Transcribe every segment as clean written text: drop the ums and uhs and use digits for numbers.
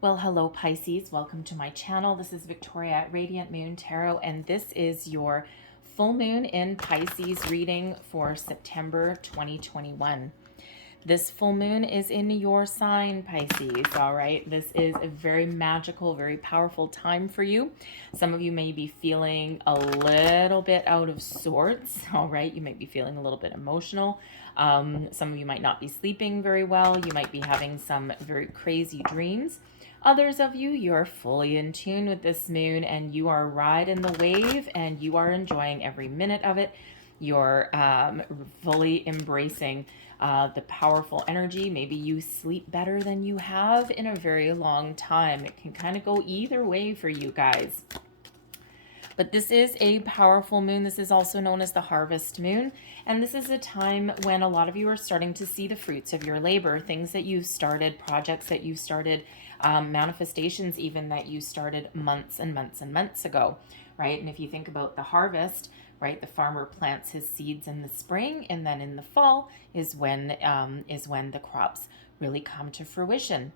Well, hello Pisces, welcome to my channel. This is Victoria at Radiant Moon Tarot, and this is your full moon in Pisces reading for September 2021. This full moon is in your sign, Pisces, all right? This is a very magical, very powerful time for you. Some of you may be feeling a little bit out of sorts, all right? You might be feeling a little bit emotional. Some of you might not be sleeping very well. You might be having some very crazy dreams. Others of you, you're fully in tune with this moon and you are riding the wave and you are enjoying every minute of it. You're fully embracing the powerful energy. Maybe you sleep better than you have in a very long time. It can kind of go either way for you guys. But this is a powerful moon. This is also known as the harvest moon. And this is a time when a lot of you are starting to see the fruits of your labor, things that you've started, projects that you started, manifestations even that you started months and months and months ago, right? And if you think about the harvest, right, the farmer plants his seeds in the spring, and then in the fall is when the crops really come to fruition.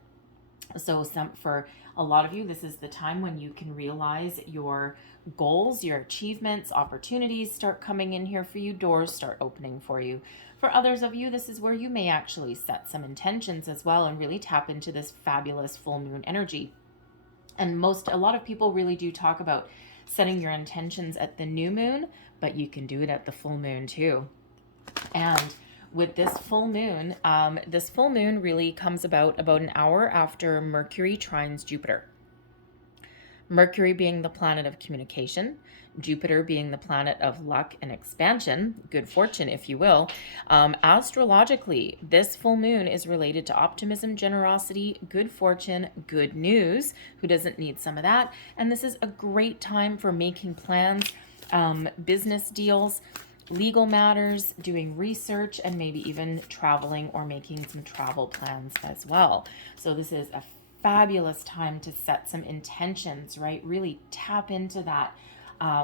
So for a lot of you, this is the time when you can realize your goals, your achievements, opportunities start coming in here for you, doors start opening for you. For others of you, this is where you may actually set some intentions as well and really tap into this fabulous full moon energy. And a lot of people really do talk about setting your intentions at the new moon, but you can do it at the full moon too. And with this full moon really comes about an hour after Mercury trines Jupiter. Mercury being the planet of communication, Jupiter being the planet of luck and expansion, good fortune, if you will. Astrologically, this full moon is related to optimism, generosity, good fortune, good news. Who doesn't need some of that? And this is a great time for making plans, business deals, legal matters, doing research, and maybe even traveling or making some travel plans as well. So this is a fabulous time to set some intentions, right? Really tap into that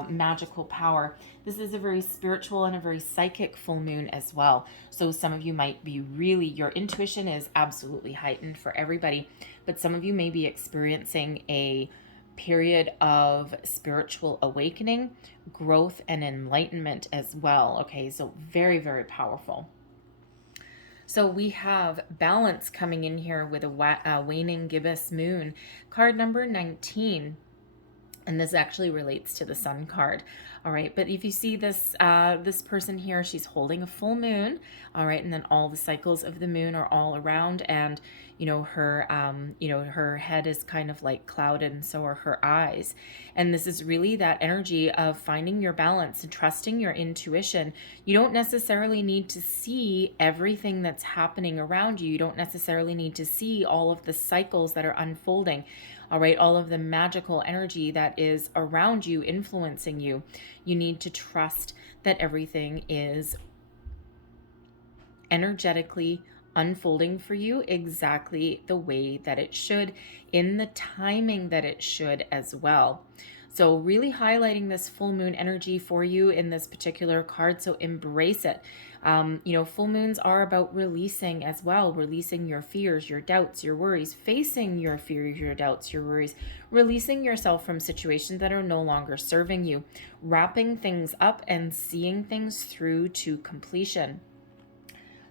magical power. This is a very spiritual and a very psychic full moon as well. So some of you might be your intuition is absolutely heightened for everybody, but some of you may be experiencing a period of spiritual awakening, growth, and enlightenment as well. Okay, so very, very powerful. So we have balance coming in here with a waning gibbous moon, card number 19. And this actually relates to the sun card. All right, but if you see this this person here, she's holding a full moon. All right, and then all the cycles of the moon are all around, and her head is kind of like clouded, and so are her eyes. And this is really that energy of finding your balance and trusting your intuition. You don't necessarily need to see everything that's happening around you. You don't necessarily need to see all of the cycles that are unfolding. All right, all of the magical energy that is around you influencing you. You need to trust that everything is energetically unfolding for you exactly the way that it should, in the timing that it should as well. So really highlighting this full moon energy for you in this particular card, so embrace it. Full moons are about releasing as well, releasing your fears, your doubts, your worries, facing your fears, your doubts, your worries, releasing yourself from situations that are no longer serving you, wrapping things up and seeing things through to completion.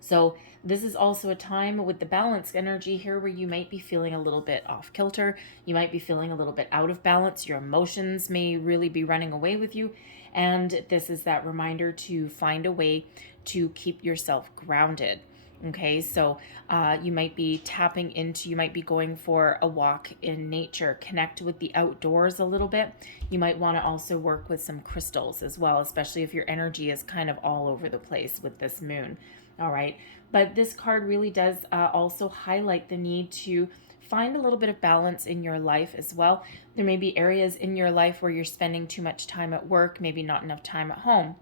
So this is also a time with the balanced energy here where you might be feeling a little bit off kilter. You might be feeling a little bit out of balance. Your emotions may really be running away with you. And this is that reminder to find a way to keep yourself grounded. Okay, so you might be you might be going for a walk in nature, connect with the outdoors a little bit. You might want to also work with some crystals as well, especially if your energy is kind of all over the place with this moon. All right, but this card really does also highlight the need to find a little bit of balance in your life as well. There may be areas in your life where you're spending too much time at work, maybe not enough time at home.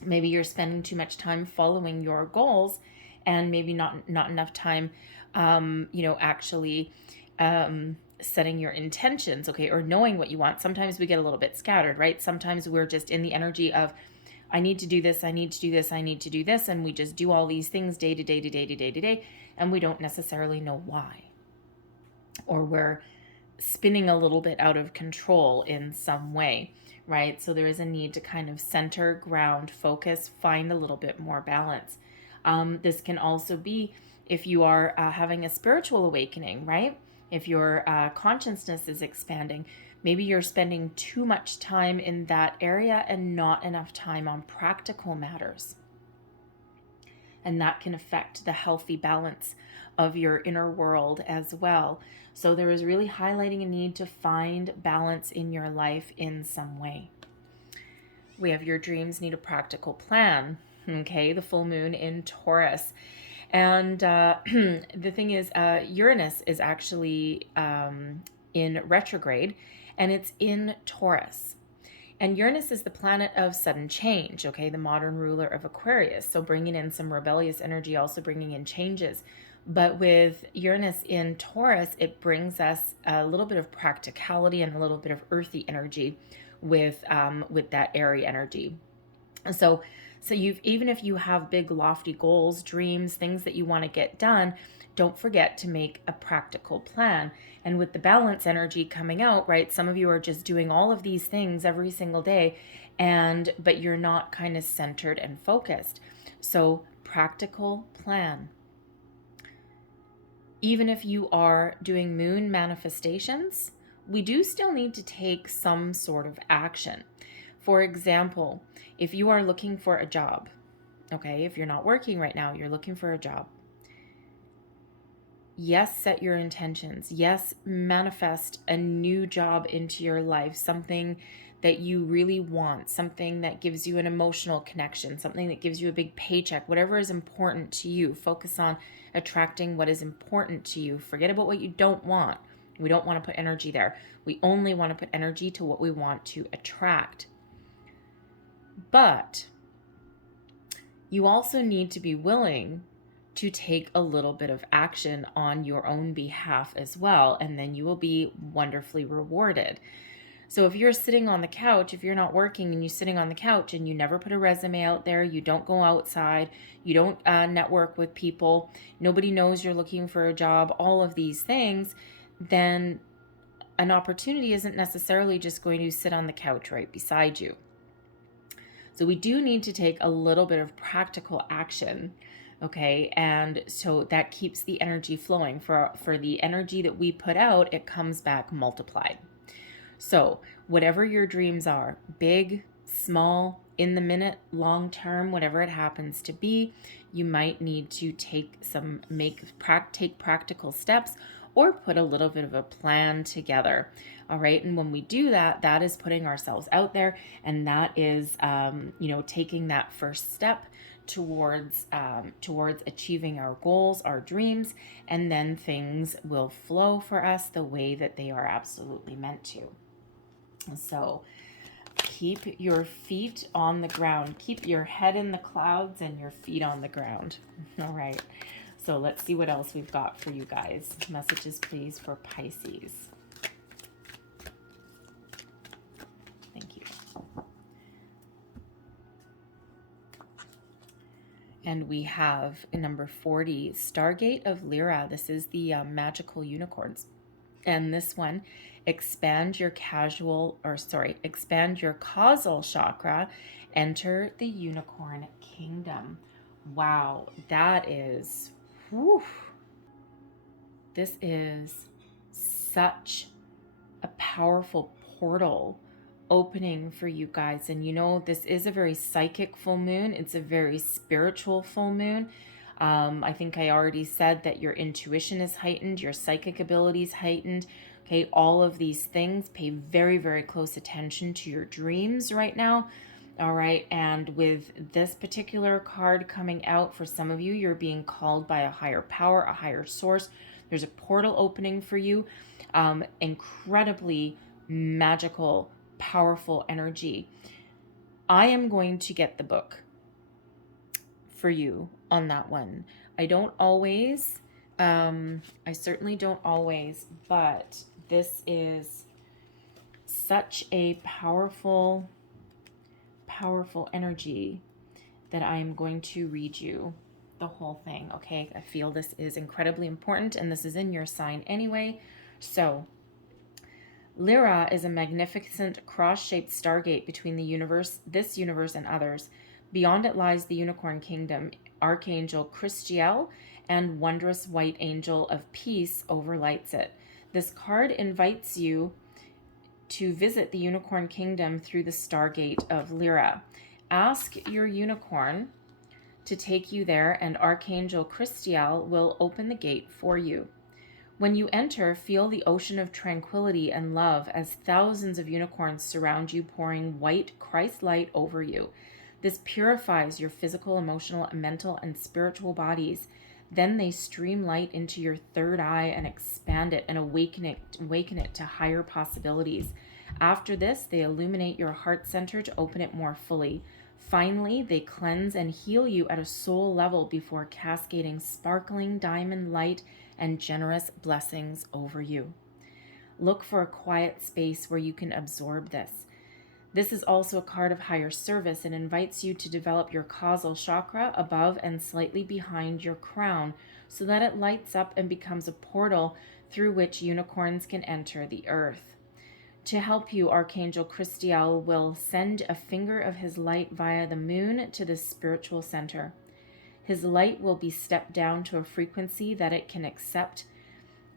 Maybe you're spending too much time following your goals and maybe not enough time, actually setting your intentions, okay, or knowing what you want. Sometimes we get a little bit scattered, right? Sometimes we're just in the energy of, I need to do this, I need to do this, I need to do this, and we just do all these things day to day to day to day to day, and we don't necessarily know why. or we're spinning a little bit out of control in some way, right? So there is a need to kind of center, ground, focus, find a little bit more balance. This can also be if you are having a spiritual awakening, right? If your consciousness is expanding, maybe you're spending too much time in that area and not enough time on practical matters. And that can affect the healthy balance of your inner world as well. So there is really highlighting a need to find balance in your life in some way. We have your dreams need a practical plan. Okay, the full moon in Taurus. And the thing is, Uranus is actually in retrograde, and it's in Taurus. And Uranus is the planet of sudden change, okay, the modern ruler of Aquarius. So bringing in some rebellious energy, also bringing in changes. But with Uranus in Taurus, it brings us a little bit of practicality and a little bit of earthy energy with that airy energy. So even if you have big lofty goals, dreams, things that you want to get done, don't forget to make a practical plan. And with the balance energy coming out, right, some of you are just doing all of these things every single day, but you're not kind of centered and focused. So practical plan. Even if you are doing moon manifestations, we do still need to take some sort of action. For example, if you are looking for a job, okay, if you're not working right now, you're looking for a job. Yes, set your intentions. Yes, manifest a new job into your life, something that you really want, something that gives you an emotional connection, something that gives you a big paycheck, whatever is important to you. Focus on attracting what is important to you. Forget about what you don't want. We don't want to put energy there. We only want to put energy to what we want to attract. But you also need to be willing to take a little bit of action on your own behalf as well, and then you will be wonderfully rewarded. So if you're sitting on the couch, if you're not working and you're sitting on the couch and you never put a resume out there, you don't go outside, you don't network with people, nobody knows you're looking for a job, all of these things, then an opportunity isn't necessarily just going to sit on the couch right beside you. So we do need to take a little bit of practical action, okay? And so that keeps the energy flowing. For the energy that we put out, it comes back multiplied. So whatever your dreams are, big, small, in the minute, long term, whatever it happens to be, you might need to take practical steps or put a little bit of a plan together. All right. And when we do that, that is putting ourselves out there, and that is, taking that first step towards achieving our goals, our dreams, and then things will flow for us the way that they are absolutely meant to. So keep your feet on the ground. Keep your head in the clouds and your feet on the ground. All right. So let's see what else we've got for you guys. Messages, please, for Pisces. Thank you. And we have number 40, Stargate of LIBRA. This is the magical unicorns. And this one, expand your causal chakra, enter the unicorn kingdom. Wow, that is, whew. This is such a powerful portal opening for you guys. And this is a very psychic full moon. It's a very spiritual full moon. I think I already said that your intuition is heightened, your psychic abilities heightened. Okay, all of these things. Pay very, very close attention to your dreams right now. All right, and with this particular card coming out, for some of you, you're being called by a higher power, a higher source. There's a portal opening for you. Incredibly magical, powerful energy. I am going to get the book for you on that one. I certainly don't always, but this is such a powerful energy that I'm going to read you the whole thing, okay? I feel this is incredibly important, and this is in your sign anyway, So, LIBRA is a magnificent cross-shaped stargate between this universe and others. Beyond it lies the Unicorn Kingdom. Archangel Christiel and wondrous white angel of peace overlights it. This card invites you to visit the Unicorn Kingdom through the stargate of LIBRA. Ask your unicorn to take you there, and Archangel Christiel will open the gate for you. When you enter, feel the ocean of tranquility and love as thousands of unicorns surround you, pouring white Christ light over you. This purifies your physical, emotional, mental, and spiritual bodies. Then they stream light into your third eye and expand it and awaken it to higher possibilities. After this, they illuminate your heart center to open it more fully. Finally, they cleanse and heal you at a soul level before cascading sparkling diamond light and generous blessings over you. Look for a quiet space where you can absorb this. This is also a card of higher service and invites you to develop your causal chakra above and slightly behind your crown so that it lights up and becomes a portal through which unicorns can enter the earth. To help you, Archangel Christiel will send a finger of his light via the moon to the spiritual center. His light will be stepped down to a frequency that it can accept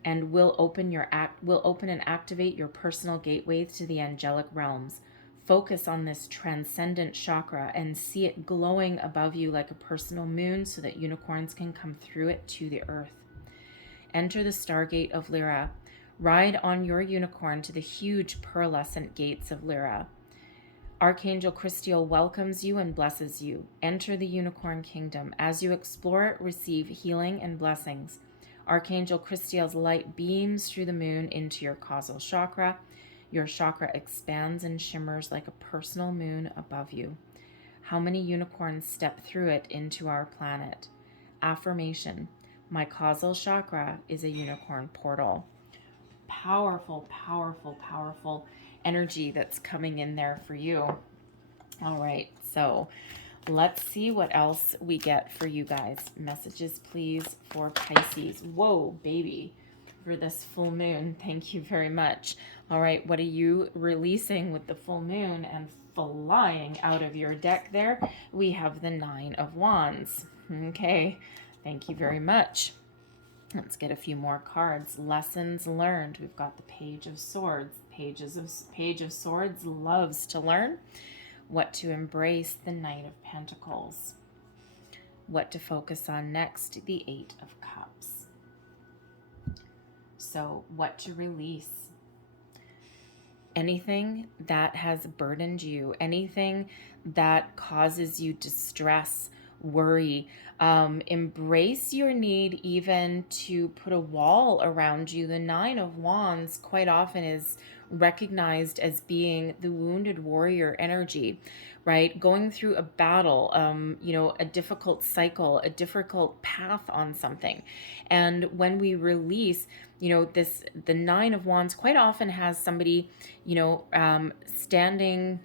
and will open and activate your personal gateways to the angelic realms. Focus on this transcendent chakra and see it glowing above you like a personal moon so that unicorns can come through it to the earth. Enter the stargate of LIBRA. Ride on your unicorn to the huge pearlescent gates of LIBRA. Archangel Christiel welcomes you and blesses you. Enter the Unicorn Kingdom. As you explore it, receive healing and blessings. Archangel Christiel's light beams through the moon into your causal chakra. Your chakra expands and shimmers like a personal moon above you. How many unicorns step through it into our planet? Affirmation: my causal chakra is a unicorn portal. Powerful, powerful, powerful energy that's coming in there for you. All right, so let's see what else we get for you guys. Messages, please, for Pisces. Whoa, baby, for this full moon. Thank you very much. All right, what are you releasing with the full moon? And flying out of your deck there, we have the Nine of Wands. Okay, thank you very much. Let's get a few more cards. Lessons learned. We've got the Page of Swords. Page of Swords loves to learn. What to embrace, the Knight of Pentacles. What to focus on next, the Eight of Cups. So what to release. Anything that has burdened you, anything that causes you distress, worry, embrace your need even to put a wall around you. The Nine of Wands quite often is recognized as being the wounded warrior energy, right? Going through a battle, a difficult cycle, a difficult path on something. And when we release, the Nine of Wands quite often has somebody, standing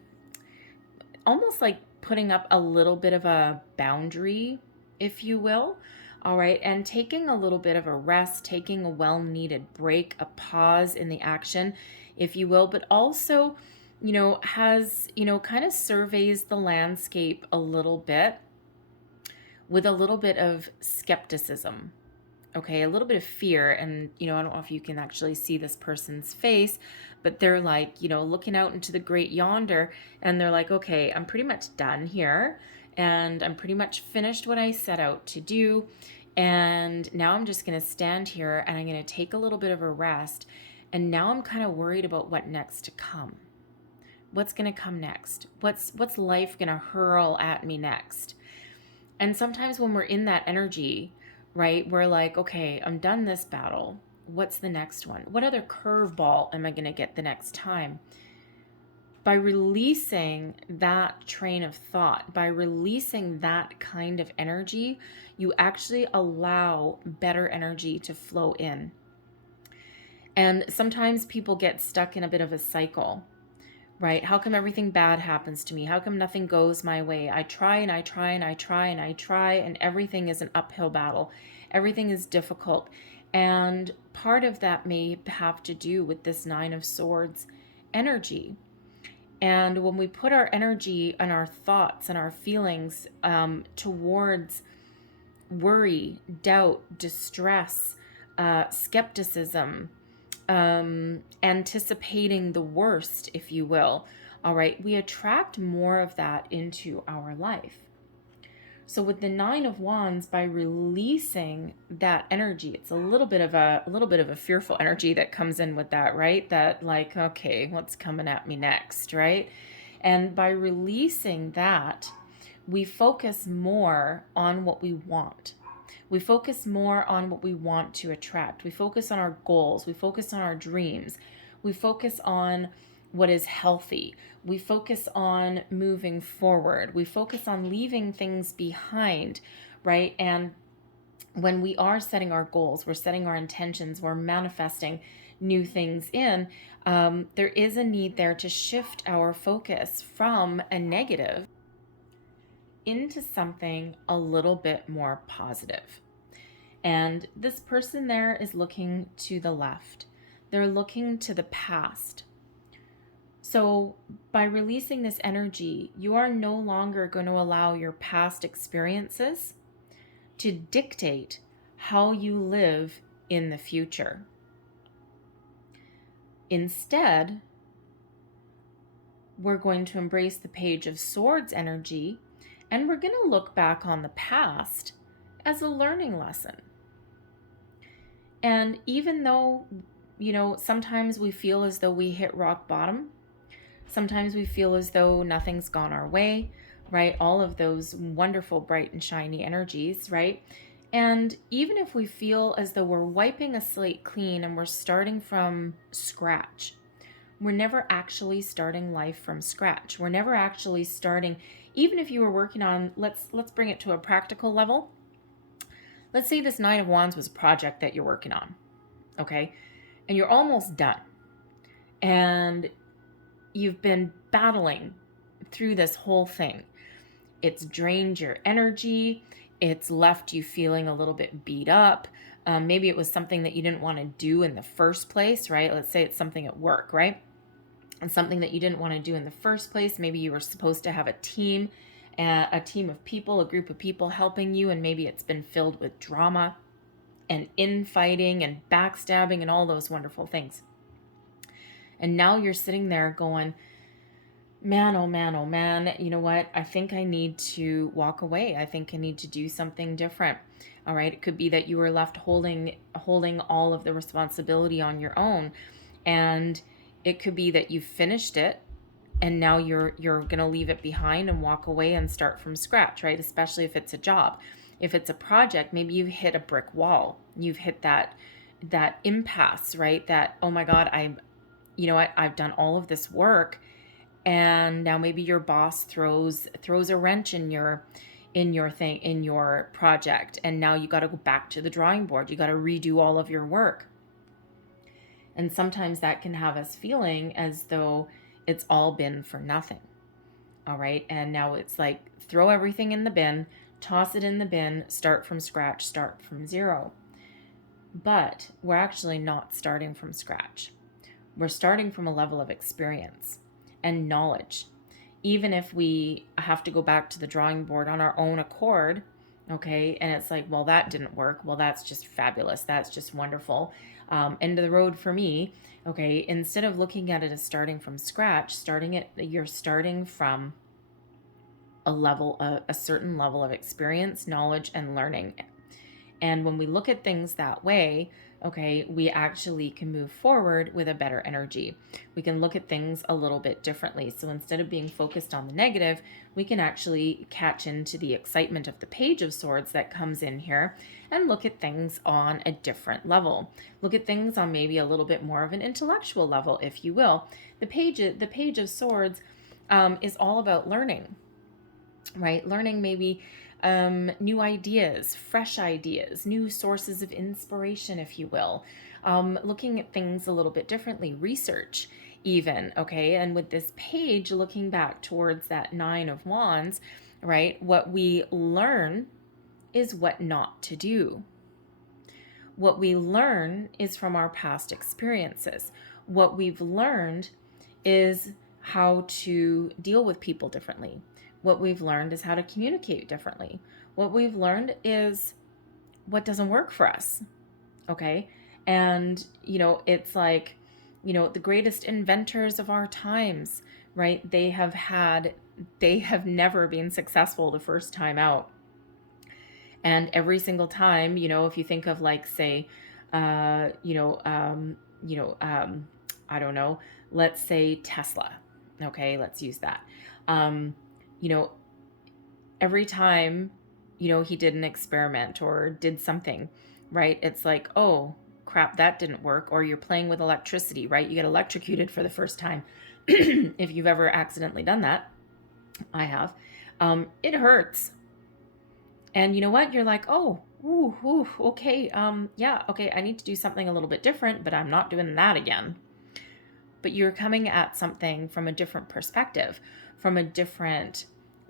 almost like putting up a little bit of a boundary, if you will. All right. And taking a little bit of a rest, taking a well-needed break, a pause in the action, if you will, but also, has, kind of surveys the landscape a little bit with a little bit of skepticism. Okay, a little bit of fear. And, I don't know if you can actually see this person's face, but they're like, looking out into the great yonder, and they're like, okay, I'm pretty much done here. And I'm pretty much finished what I set out to do. And now I'm just going to stand here and I'm going to take a little bit of a rest. And now I'm kind of worried about what next to come. What's going to come next? What's life going to hurl at me next? And sometimes when we're in that energy, right, we're like, okay, I'm done this battle. What's the next one? What other curveball am I going to get the next time? By releasing that train of thought, by releasing that kind of energy, you actually allow better energy to flow in. And sometimes people get stuck in a bit of a cycle, right? How come everything bad happens to me? How come nothing goes my way? I try and I try and I try and I try, and everything is an uphill battle. Everything is difficult. And part of that may have to do with this Nine of Swords energy. And when we put our energy and our thoughts and our feelings towards worry, doubt, distress, skepticism, anticipating the worst, if you will, all right, we attract more of that into our life. So with the Nine of Wands, by releasing that energy, it's a little bit of a fearful energy that comes in with that, right? That like, okay, what's coming at me next, right? And by releasing that, we focus more on what we want. We focus more on what we want to attract. We focus on our goals. We focus on our dreams. We focus on what is healthy. We focus on moving forward. We focus on leaving things behind, right? And when we are setting our goals, we're setting our intentions, we're manifesting new things in, there is a need there to shift our focus from a negative into something a little bit more positive. And this person there is looking to the left. They're looking to the past. So by releasing this energy, you are no longer going to allow your past experiences to dictate how you live in the future. Instead, we're going to embrace the Page of Swords energy, and we're going to look back on the past as a learning lesson. And even though, sometimes we feel as though we hit rock bottom, sometimes we feel as though nothing's gone our way, right? All of those wonderful, bright and shiny energies, right? And even if we feel as though we're wiping a slate clean and we're starting from scratch, we're never actually starting life from scratch. We're never actually starting, even if you were working on, let's bring it to a practical level. Let's say this Nine of Wands was a project that you're working on, okay? And you're almost done. And you've been battling through this whole thing. It's drained your energy. It's left you feeling a little bit beat up. Maybe it was something that you didn't want to do in the first place, right? Let's say it's something at work, right? And something that you didn't want to do in the first place. Maybe you were supposed to have a team of people, a group of people helping you, and maybe it's been filled with drama and infighting and backstabbing and all those wonderful things. And now you're sitting there going, man, oh man, you know what? I think I need to walk away. I think I need to do something different. All right. It could be that you were left holding all of the responsibility on your own. And it could be that you finished it and now you're going to leave it behind and walk away and start from scratch, right? Especially if it's a job. If it's a project, maybe you hit a brick wall. You've hit that impasse, right? That, oh my God, you know what? I've done all of this work, and now maybe your boss throws a wrench in your project, and now you got to go back to the drawing board. You got to redo all of your work. And sometimes that can have us feeling as though it's all been for nothing. All right? And now it's like throw everything in the bin, toss it in the bin, start from scratch, start from zero. But we're actually not starting from scratch. We're starting from a level of experience and knowledge. Even if we have to go back to the drawing board on our own accord, okay, and it's like, well, that didn't work. Well, that's just fabulous. That's just wonderful. End of the road for me. Okay, instead of looking at it as starting from scratch, you're starting from a certain level of experience, knowledge, and learning. And when we look at things that way, okay, we actually can move forward with a better energy. We can look at things a little bit differently. So instead of being focused on the negative, we can actually catch into the excitement of the Page of Swords that comes in here and look at things on a different level. Look at things on maybe a little bit more of an intellectual level, if you will. The Page of Swords is all about learning, right? Learning maybe new ideas, fresh ideas, new sources of inspiration, if you will. Looking at things a little bit differently, research even, okay? And with this page, looking back towards that Nine of Wands, right? What we learn is what not to do. What we learn is from our past experiences. What we've learned is how to deal with people differently. What we've learned is how to communicate differently. What we've learned is what doesn't work for us. Okay? And, it's like, the greatest inventors of our times, right? They have never been successful the first time out. And every single time, if you think of like, say, I don't know, let's say Tesla. Okay, let's use that. Every time, he did an experiment or did something, right? It's like, oh, crap, that didn't work. Or you're playing with electricity, right? You get electrocuted for the first time. If you've ever accidentally done that, I have. It hurts. And you know what? You're like, oh, okay. Yeah, okay. I need to do something a little bit different, but I'm not doing that again. But you're coming at something from a different perspective, from a different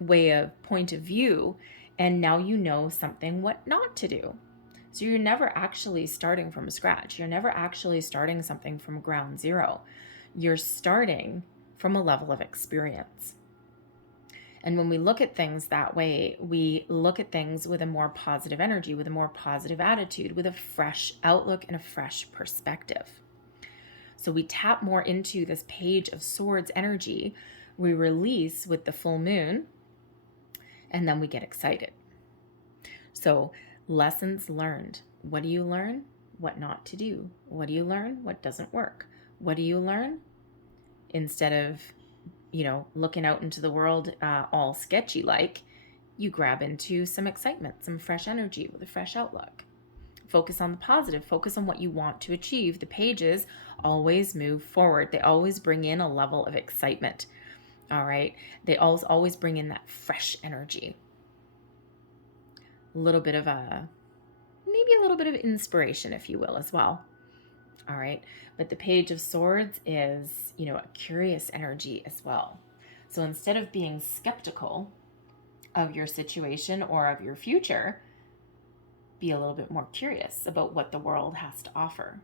point of view. And now you know something what not to do. So you're never actually starting from scratch. You're never actually starting something from ground zero. You're starting from a level of experience. And when we look at things that way, we look at things with a more positive energy, with a more positive attitude, with a fresh outlook and a fresh perspective. So we tap more into this Page of Swords energy. We release with the full moon, and then we get excited. So lessons learned. What do you learn? What not to do. What do you learn? What doesn't work. What do you learn? Instead of looking out into the world all sketchy like, you grab into some excitement, some fresh energy with a fresh outlook. Focus on the positive. Focus on what you want to achieve. The pages always move forward. They always bring in a level of excitement. All right. They always bring in that fresh energy. Maybe a little bit of inspiration, if you will, as well. All right. But the Page of Swords is, a curious energy as well. So instead of being skeptical of your situation or of your future, be a little bit more curious about what the world has to offer.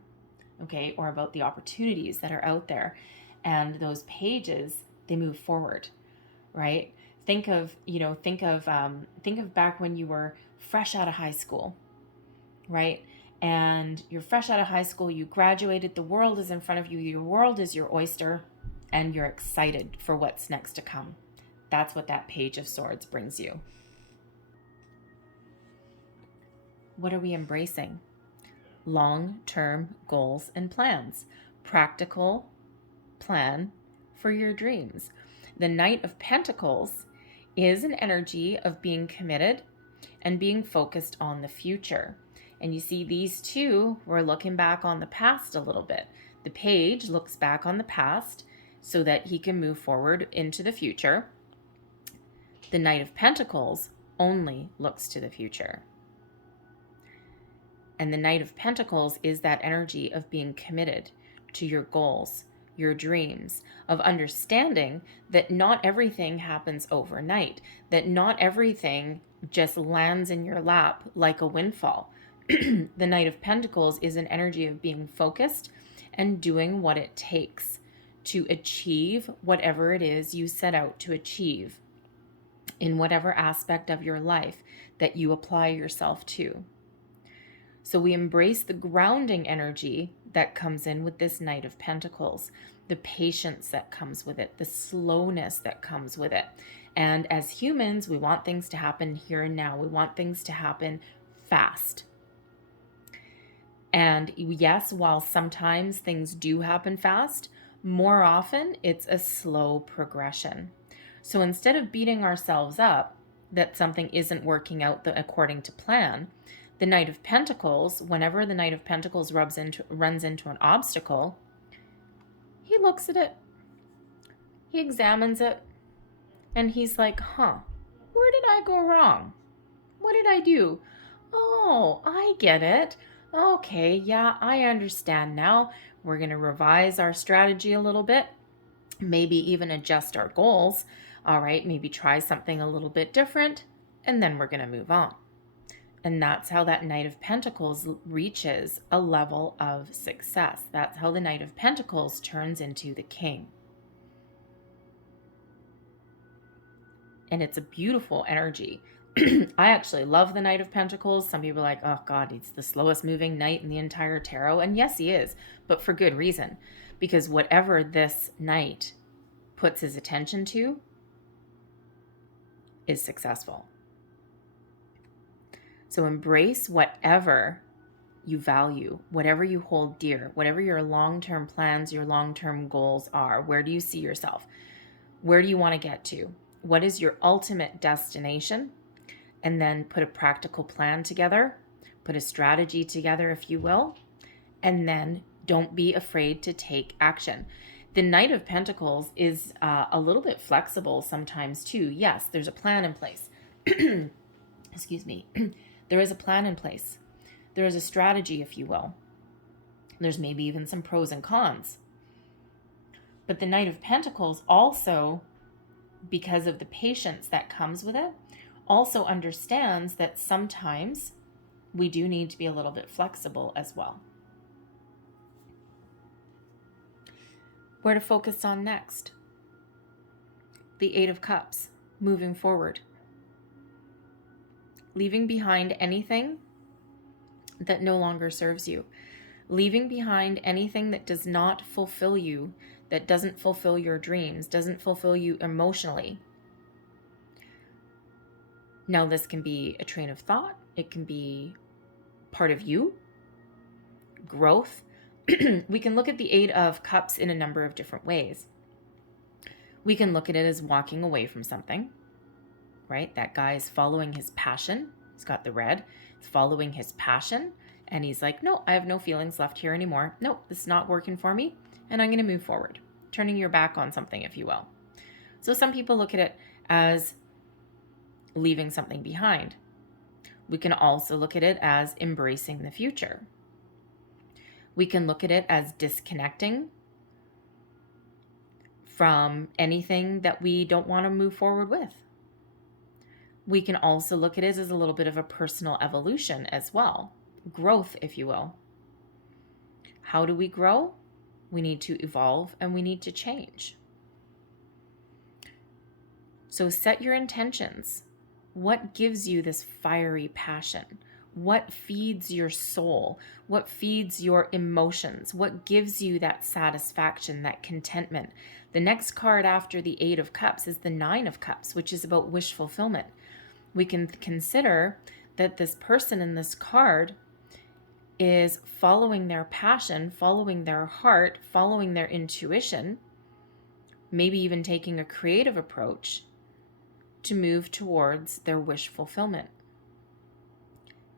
Okay. Or about the opportunities that are out there. And those pages, they move forward, right? Think of back when you were fresh out of high school, right? And you're fresh out of high school, you graduated, the world is in front of you, your world is your oyster, and you're excited for what's next to come. That's what that Page of Swords brings you. What are we embracing? Long-term goals and plans. Practical plan for your dreams. The Knight of Pentacles is an energy of being committed and being focused on the future. And you see these two, we're looking back on the past a little bit. The page looks back on the past so that he can move forward into the future. The Knight of Pentacles only looks to the future. And the Knight of Pentacles is that energy of being committed to your goals, your dreams, of understanding that not everything happens overnight, that not everything just lands in your lap like a windfall. The Knight of Pentacles is an energy of being focused and doing what it takes to achieve whatever it is you set out to achieve in whatever aspect of your life that you apply yourself to. So we embrace the grounding energy that comes in with this Knight of Pentacles, the patience that comes with it, the slowness that comes with it. And as humans, we want things to happen here and now. We want things to happen fast. And yes, while sometimes things do happen fast, more often it's a slow progression. So instead of beating ourselves up that something isn't working out according to plan, the Knight of Pentacles, whenever the Knight of Pentacles runs into an obstacle, he looks at it, he examines it, and he's like, where did I go wrong? What did I do? Oh, I get it. Okay, yeah, I understand now. We're going to revise our strategy a little bit, maybe even adjust our goals. All right, maybe try something a little bit different, and then we're going to move on. And that's how that Knight of Pentacles reaches a level of success. That's how the Knight of Pentacles turns into the King. And it's a beautiful energy. I actually love the Knight of Pentacles. Some people are like, oh God, he's the slowest moving knight in the entire tarot. And yes, he is, but for good reason. Because whatever this knight puts his attention to is successful. So embrace whatever you value, whatever you hold dear, whatever your long-term plans, your long-term goals are. Where do you see yourself? Where do you want to get to? What is your ultimate destination? And then put a practical plan together, put a strategy together, if you will, and then don't be afraid to take action. The Knight of Pentacles is a little bit flexible sometimes too. Yes, there's a plan in place. Excuse me. There is a plan in place. There is a strategy, if you will. There's maybe even some pros and cons. But the Knight of Pentacles also, because of the patience that comes with it, also understands that sometimes we do need to be a little bit flexible as well. Where to focus on next? The Eight of Cups, moving forward. Leaving behind anything that no longer serves you. Leaving behind anything that does not fulfill you, that doesn't fulfill your dreams, doesn't fulfill you emotionally. Now, this can be a train of thought. It can be part of you, growth. We can look at the Eight of Cups in a number of different ways. We can look at it as walking away from something, right? That guy is following his passion. He's got the red. He's following his passion. And he's like, no, I have no feelings left here anymore. No, this is not working for me. And I'm going to move forward. Turning your back on something, if you will. So some people look at it as leaving something behind. We can also look at it as embracing the future. We can look at it as disconnecting from anything that we don't want to move forward with. We can also look at it as a little bit of a personal evolution as well. Growth, if you will. How do we grow? We need to evolve and we need to change. So set your intentions. What gives you this fiery passion? What feeds your soul? What feeds your emotions? What gives you that satisfaction, that contentment? The next card after the Eight of Cups is the Nine of Cups, which is about wish fulfillment. We can consider that this person in this card is following their passion, following their heart, following their intuition, maybe even taking a creative approach to move towards their wish fulfillment.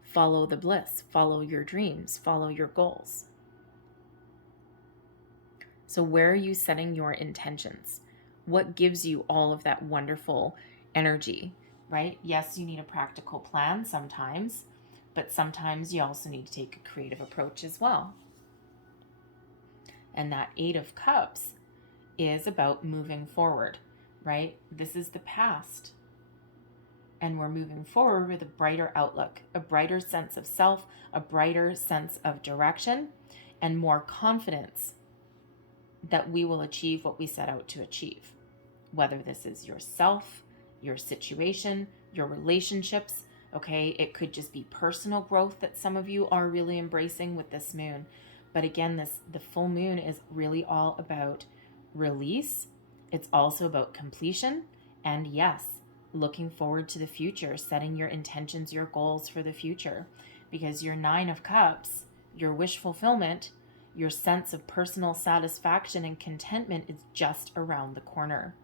Follow the bliss, follow your dreams, follow your goals. So where are you setting your intentions? What gives you all of that wonderful energy, right? Yes, you need a practical plan sometimes, but sometimes you also need to take a creative approach as well. And that Eight of Cups is about moving forward, right? This is the past. And we're moving forward with a brighter outlook, a brighter sense of self, a brighter sense of direction, and more confidence that we will achieve what we set out to achieve. Whether this is yourself, your situation, your relationships, okay? It could just be personal growth that some of you are really embracing with this moon. But again, the full moon is really all about release. It's also about completion. And yes, looking forward to the future, setting your intentions, your goals for the future. Because your Nine of Cups, your wish fulfillment, your sense of personal satisfaction and contentment is just around the corner.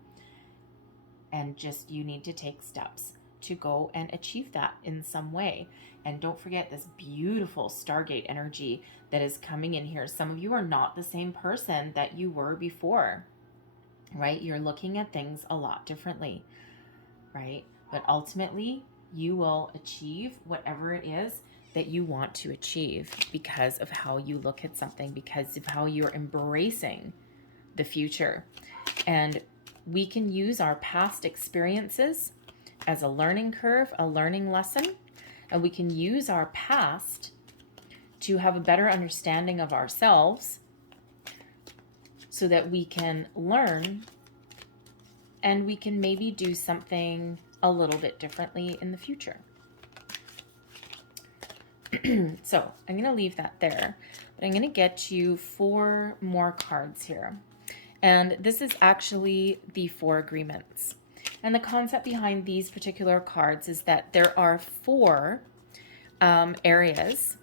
And just you need to take steps to go and achieve that in some way. And don't forget this beautiful Stargate energy that is coming in here. Some of you are not the same person that you were before, right? You're looking at things a lot differently, right? But ultimately, you will achieve whatever it is that you want to achieve because of how you look at something, because of how you're embracing the future. And we can use our past experiences as a learning curve, a learning lesson, And we can use our past to have a better understanding of ourselves so that we can learn and we can maybe do something a little bit differently in the future. So I'm going to leave that there, but I'm going to get you 4 more cards here. And this is actually the 4 agreements. And the concept behind these particular cards is that there are 4 areas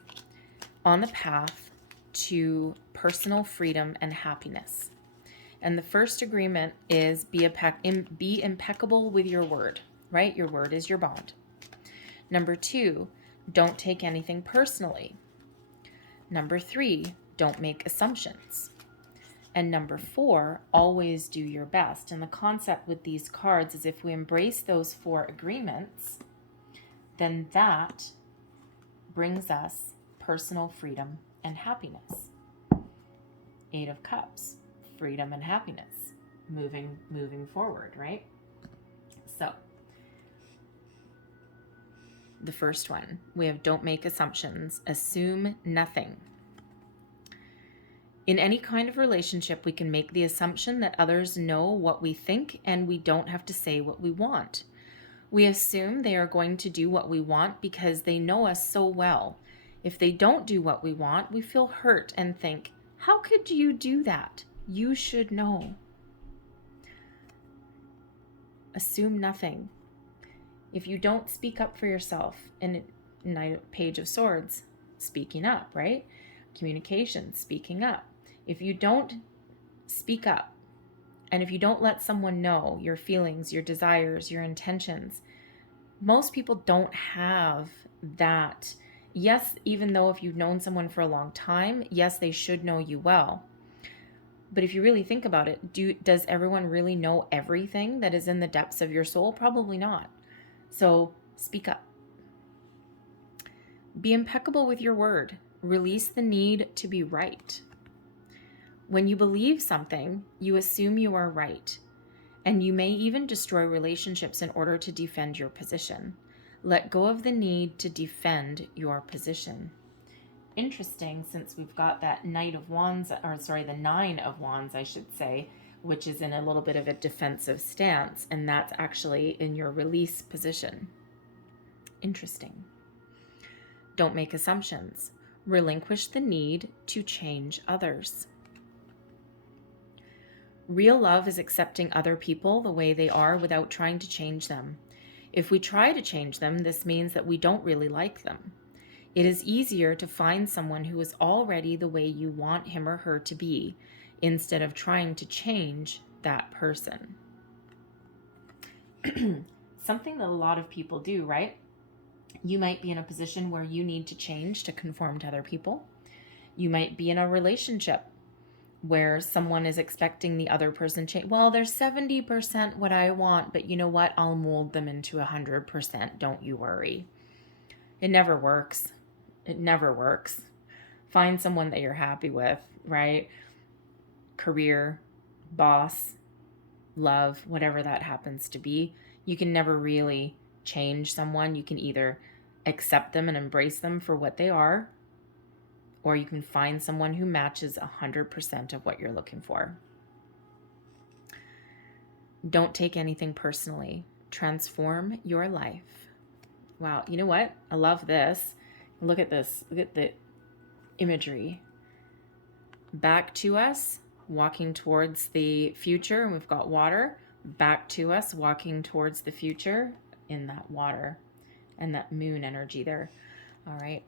on the path to personal freedom and happiness. And the first agreement is be impeccable with your word, right? Your word is your bond. Number 2, don't take anything personally. Number 3, don't make assumptions. And number 4, always do your best. And the concept with these cards is if we embrace those 4 agreements, then that brings us personal freedom and happiness. 8 of Cups, freedom and happiness, moving forward, right? So the first one, we have don't make assumptions, assume nothing. In any kind of relationship, we can make the assumption that others know what we think and we don't have to say what we want. We assume they are going to do what we want because they know us so well. If they don't do what we want, we feel hurt and think, how could you do that? You should know. Assume nothing. If you don't speak up for yourself, in Page of Swords, speaking up, right? Communication, speaking up. If you don't speak up, and if you don't let someone know your feelings, your desires, your intentions, most people don't have that. Yes, even though if you've known someone for a long time, yes, they should know you well. But if you really think about it, does everyone really know everything that is in the depths of your soul? Probably not. So speak up. Be impeccable with your word. Release the need to be right. When you believe something, you assume you are right, and you may even destroy relationships in order to defend your position. Let go of the need to defend your position. Interesting, since we've got that the 9 of Wands, I should say, which is in a little bit of a defensive stance, and that's actually in your release position. Interesting. Don't make assumptions. Relinquish the need to change others. Real love is accepting other people the way they are without trying to change them. If we try to change them, this means that we don't really like them. It is easier to find someone who is already the way you want him or her to be, instead of trying to change that person. Something that a lot of people do, right? You might be in a position where you need to change to conform to other people. You might be in a relationship where someone is expecting the other person change. Well, they're 70% what I want, but you know what? I'll mold them into 100%. Don't you worry. It never works. It never works. Find someone that you're happy with, right? Career, boss, love, whatever that happens to be. You can never really change someone. You can either accept them and embrace them for what they are, or you can find someone who matches 100% of what you're looking for. Don't take anything personally. Transform your life. Wow, you know what? I love this. Look at this. Look at the imagery. Back to us, walking towards the future, and we've got water. Back to us, walking towards the future in that water and that moon energy there. All right.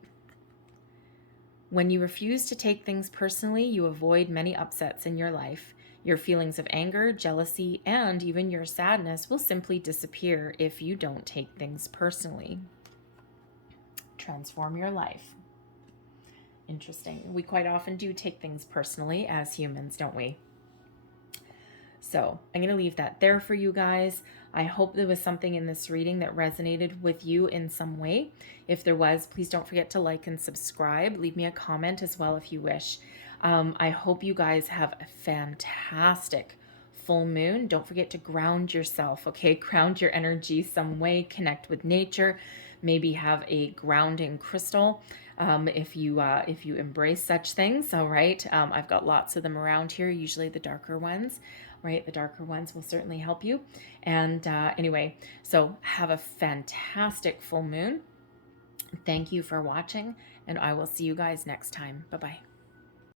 When you refuse to take things personally, you avoid many upsets in your life. Your feelings of anger, jealousy, and even your sadness will simply disappear if you don't take things personally. Transform your life. Interesting. We quite often do take things personally as humans, don't we? So I'm going to leave that there for you guys. I hope there was something in this reading that resonated with you in some way. If there was, please don't forget to like and subscribe. Leave me a comment as well if you wish. I hope you guys have a fantastic full moon. Don't forget to ground yourself, okay? Ground your energy some way. Connect with nature. maybe have a grounding crystal if you embrace such things. All right, I've got lots of them around here, usually the darker ones. Right, the darker ones will certainly help you. And anyway, so have a fantastic full moon. Thank you for watching, and I will see you guys next time. Bye-bye.